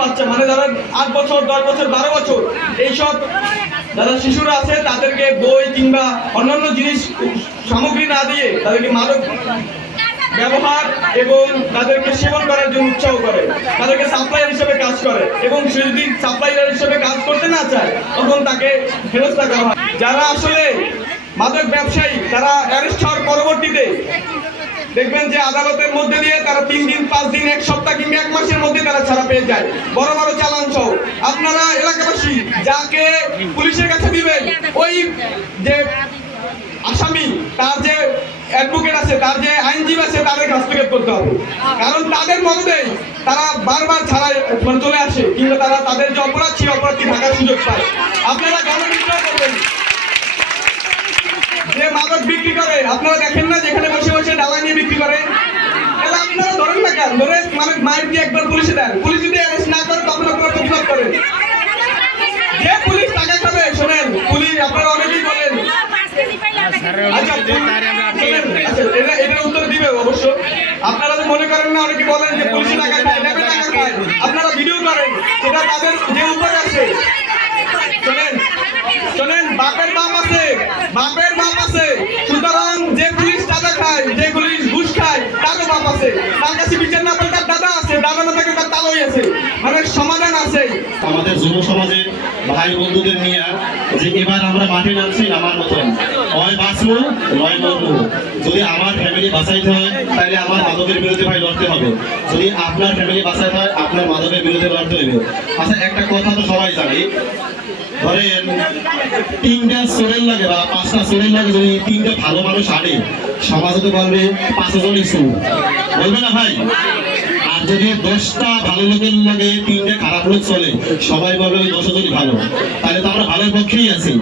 বাচ্চা, মানে যারা 8 বছর 10 বছর 12 বছর এইসব যারা শিশুরা আছে তাদেরকে বই কিংবা অন্যান্য জিনিস সামগ্রী না দিয়ে তাদেরকে মাদক ব্যবহার এবং তাদেরকে সেবন করার জন্য উৎসাহ করে, তাদেরকে সাপ্লায়ার হিসেবে কাজ করে এবং সে যদি সাপ্লায়ার হিসেবে কাজ করতে না চায় তখন তাকে হেনস্থা করা হয়। যারা আসলে মাদক ব্যবসায়ী তারা অ্যারেস্ট হওয়ার পরবর্তীতে দেখবেন যে আদালতের মধ্যে দিয়ে তারা 3 দিন 5 দিন 1 সপ্তাহ কিংবা 1 মাসের মধ্যে তারা ছাড়া পেয়ে যায়, বড় বড় চালান সহ। আপনারা এলাকাবাসী যাকে পুলিশের কাছে দিবেন ওই যে আসামি তার যে অ্যাডভোকেট আছে তার যে আইনজীবী আছে তাদের হস্তক্ষেপ করতে হবে, কারণ তাদের মধ্যেই তারা বারবার ছাড়া চলে আসে কিংবা তারা তাদের যে অপরাধ সেই অপরাধটি ঢাকার সুযোগ পায়। আপনারা গণবিদ্রোহ করবেন। যে মাদক বিক্রি করে আপনারা দেখেন না যেখানে বসে বসে ডালা নিয়ে বিক্রি করে, তাহলে আপনারা ধরেন না কেন? ধরে মানে মায়ের দিয়ে একবার পুলিশে দেন, পুলিশ যদি অ্যারেস্ট না করে তখন আপনারা প্রতিবাদ করেন। যে পুলিশ টাকা খাবে, শোনেন পুলিশ আপনারা অনেকেই বলেন এটার উত্তর দিবে অবশ্য। আপনারা যে মনে করেন না অনেকে বলেন যে পুলিশ টাকা খায়, ল্যাবে টাকা খায়, আপনারা ভিডিও করেন, সেটা তাদের যে উপায় আছে। শোনেন শোনেন বাপের বাপ আছে, বাপের বাপ আছে, সুতরাং যে পুলিশ টাকা খায়, যে পুলিশ ঘুষ খায় তারও বাপ আছে, তার কাছে বিচার না পেলে তার দাদা আছে, দাদা না থাকে তার তালই আছে, মানে সমাধান আছে। আমাদের যুব সমাজে ভাই বন্ধুদের নিয়ে যে এবার আমরা মাঠে নামছি আমার মতন হয় বাঁচবো নয় মরবো। যদি আমার ফ্যামিলি বাঁচাইতে হয় তাহলে আমার মাদকের বিরুদ্ধে ভাই লড়তে হবে, যদি আপনার ফ্যামিলি বাঁচাইতে হয় আপনার মাদকের বিরুদ্ধে লড়তে হবে। আচ্ছা একটা কথা তো সবাই জানে, ধরেন 3টা চোরের লাগে বা 5টা চোরের লাগে, যদি 3টে ভালো মানুষ আনে সমাজে তো বলবে 5 জনই চোর, বলবে না ভাই? আর যদি 10টা ভালো লোকের লাগে 3টে খারাপ লোক চলে সবাই বলবে ওই 10 জনই ভালো, তাহলে তো আমরা ভালোর পক্ষেই আছি।